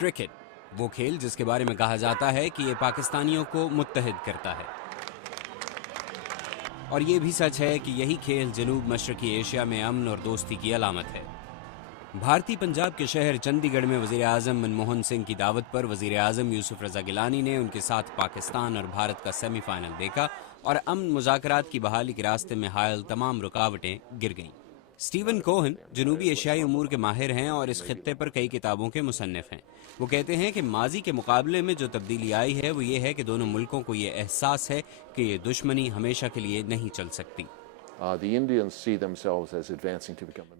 Cricket, وہ کھیل جس کے بارے میں کہا جاتا ہے کہ یہ پاکستانیوں کو متحد کرتا ہے، اور یہ بھی سچ ہے کہ یہی کھیل جنوب مشرقی ایشیا میں امن اور دوستی کی علامت ہے۔ بھارتی پنجاب کے شہر چندی گڑھ میں وزیر اعظم منموہن سنگھ کی دعوت پر وزیر اعظم یوسف رضا گیلانی نے ان کے ساتھ پاکستان اور بھارت کا سیمی فائنل دیکھا اور امن مذاکرات کی بحالی کے راستے میں حائل تمام رکاوٹیں گر گئیں۔ اسٹیون کوہن جنوبی ایشیائی امور کے ماہر ہیں اور اس خطے پر کئی کتابوں کے مصنف ہیں۔ وہ کہتے ہیں کہ ماضی کے مقابلے میں جو تبدیلی آئی ہے وہ یہ ہے کہ دونوں ملکوں کو یہ احساس ہے کہ یہ دشمنی ہمیشہ کے لیے نہیں چل سکتی۔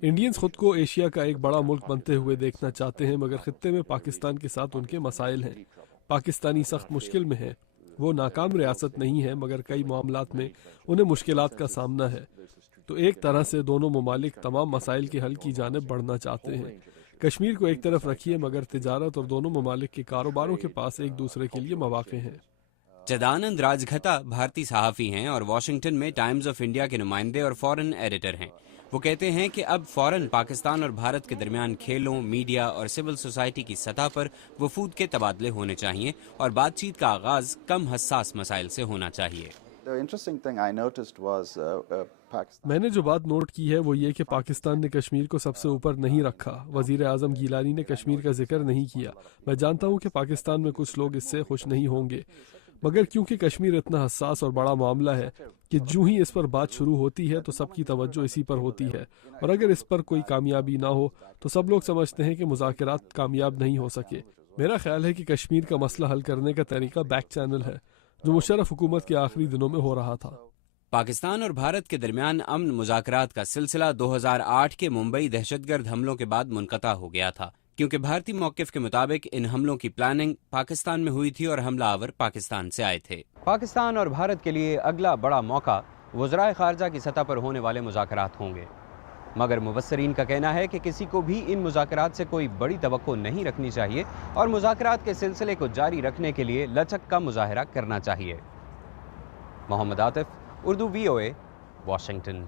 انڈینز خود کو ایشیا کا ایک بڑا ملک بنتے ہوئے دیکھنا چاہتے ہیں، مگر خطے میں پاکستان کے ساتھ ان کے مسائل ہیں۔ پاکستانی سخت مشکل میں ہے، وہ ناکام ریاست نہیں ہے مگر کئی معاملات میں انہیں مشکلات کا سامنا ہے، تو ایک طرح سے دونوں ممالک تمام مسائل کے حل کی جانب بڑھنا چاہتے ہیں۔ کشمیر کو ایک طرف رکھیے مگر تجارت اور دونوں ممالک کے کاروباروں کے پاس ایک دوسرے کے لیے مواقع ہیں۔ جدانند راجگھتا بھارتی صحافی ہیں اور واشنگٹن میں ٹائمز آف انڈیا کے نمائندے اور فورن ایڈیٹر ہیں۔ وہ کہتے ہیں کہ اب فوراً پاکستان اور بھارت کے درمیان کھیلوں، میڈیا اور سول سوسائٹی کی سطح پر وفود کے تبادلے ہونے چاہیے اور بات چیت کا آغاز کم حساس مسائل سے ہونا چاہیے۔ میں نے جو بات نوٹ کی ہے وہ یہ کہ پاکستان نے کشمیر کو سب سے اوپر نہیں رکھا۔ وزیر اعظم گیلانی نے کشمیر کا ذکر نہیں کیا۔ میں جانتا ہوں کہ پاکستان میں کچھ لوگ اس سے خوش نہیں ہوں گے، مگر کیونکہ کشمیر اتنا حساس اور بڑا معاملہ ہے کہ جو ہی اس پر بات شروع ہوتی ہے تو سب کی توجہ اسی پر ہوتی ہے، اور اگر اس پر کوئی کامیابی نہ ہو تو سب لوگ سمجھتے ہیں کہ مذاکرات کامیاب نہیں ہو سکے۔ میرا خیال ہے کہ کشمیر کا مسئلہ حل کرنے کا طریقہ بیک چینل ہے، جو مشرف حکومت کے آخری دنوں میں ہو رہا تھا۔ پاکستان اور بھارت کے درمیان امن مذاکرات کا سلسلہ 2008 کے ممبئی دہشت گرد حملوں کے بعد منقطع ہو گیا تھا، کیونکہ بھارتی موقف کے مطابق ان حملوں کی پلاننگ پاکستان میں ہوئی تھی اور حملہ آور پاکستان سے آئے تھے۔ پاکستان اور بھارت کے لیے اگلا بڑا موقع وزرائے خارجہ کی سطح پر ہونے والے مذاکرات ہوں گے، مگر مبصرین کا کہنا ہے کہ کسی کو بھی ان مذاکرات سے کوئی بڑی توقع نہیں رکھنی چاہیے اور مذاکرات کے سلسلے کو جاری رکھنے کے لیے لچک کا مظاہرہ کرنا چاہیے۔ محمد عاطف، اردو VOA، واشنگٹن۔